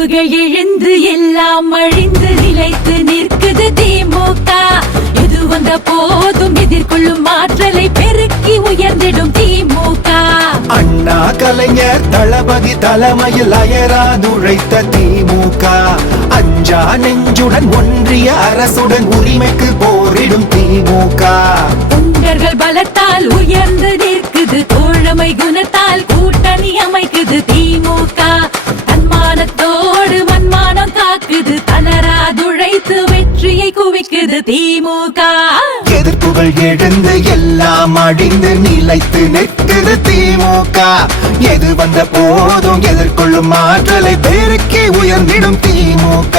எதிர்ப்புகள் எழுந்து எல்லாம் அழிந்து நிலைத்து நிற்குது திமுக. எது வந்த போதும் எதிர்கொள்ளும் ஆற்றலை பெருக்கி உயர்ந்திடும் திமுக. அண்ணா கலைஞர் தளபதி தலைமையில் அயராதுழைத்த திமுக. அஞ்சா நெஞ்சுடன் ஒன்றிய அரசுடன் உரிமைக்கு போரிடும் திமுக. தொண்டர்கள் பலத்தால் உயர்ந்து நிற்குது, தோழமை குணத்தால் கூட்டணி அமைக்குது திமுக. தன்மானத்தோடு மன்மானம் காக்குது, தளராதுழைத்து வெற்றியை குவிக்குது திமுக. எதிர்ப்புகள் எழுந்து எல்லாம் அடிந்து நிலைத்து நிற்குது திமுக. எது வந்த போதும் எதிர்கொள்ளும் ஆற்றலை பெருக்கி உயர்ந்திடும் திமுக.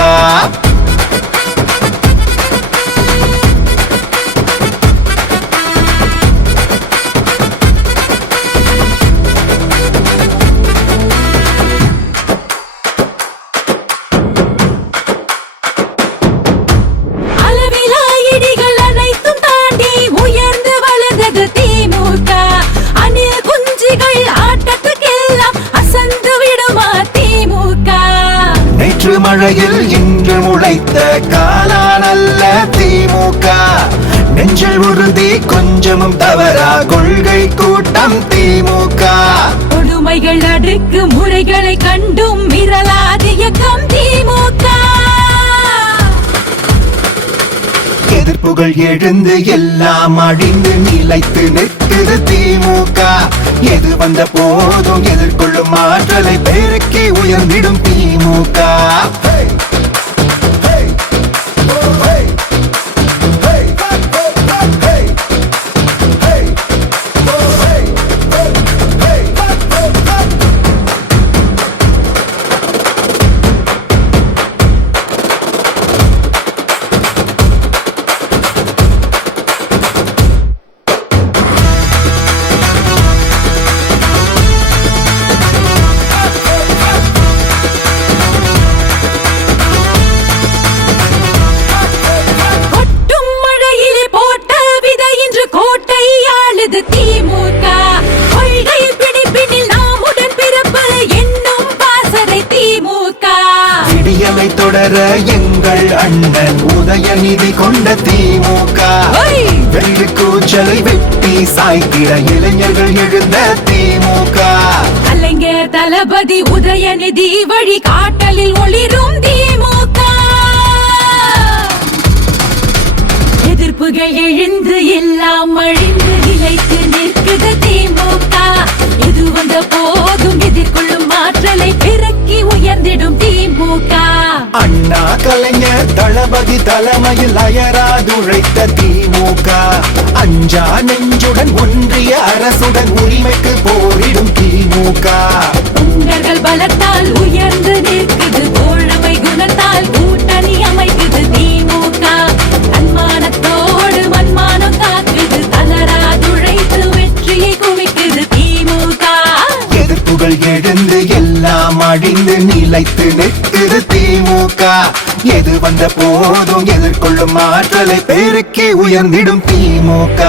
மழையில் இன்று முளைத்த காலானல்ல திமுக. நெஞ்சில் உறுதி கொஞ்சமும் தவறா கொள்கை கூட்டம் திமுக. கொடுமைகள் அடுக்கு முறைகளை கண்டும் மிரளாத இயக்கம் திமுக. எதிர்ப்புகள் எழுந்து எல்லாம் அழிந்து நிலைத்து நிற்குது திமுக. எது வந்த போதும் எதிர்கொள்ளும் ஆற்றலை பெருக்கி உயர்ந்திடும் திமுக. தொடர எங்கள் அண்ணன் உதயநிதி கொண்ட திமுக. வெள்ளி கூச்சலை வெட்டி சாய்க்கிற இளைஞர்கள் எழுந்த திமுக. கலைஞர் தளபதி உதயநிதி வழி காட்டலில் ஒளிரும் திமுக. எதிர்ப்புகள் எழுந்து எல்லாம் அழிந்து நிலைத்து நிற்குது திமுக. எது வந்த போதும் எதிர்கொள்ளும் ஆற்றலை பெருக்கி உயர்ந்திடும் திமுக. அண்ணா கலைஞர் தளபதி தலைமையில் அயராதுழைத்த திமுக. அஞ்சா நெஞ்சுடன் ஒன்றிய அரசுடன் உரிமைக்கு போரிடும் திமுக. தொண்டர்கள் பலத்தால் உயர்ந்து நிற்குது, தோழமை குணத்தால் கூட்டணி அமைக்குது திமுக. தன்மானத்தோடு மன்மானம் காக்குது, தளராதுழைத்து வெற்றியை குவிக்குது திமுக. எதிர்ப்புகள் எழுந்து எல்லாம் அழிந்து நிலைத்து நிற்குது திமுக. எது வந்த போதும் எதிர்கொள்ளும் ஆற்றலை பெருக்கி உயர்ந்திடும் திமுக.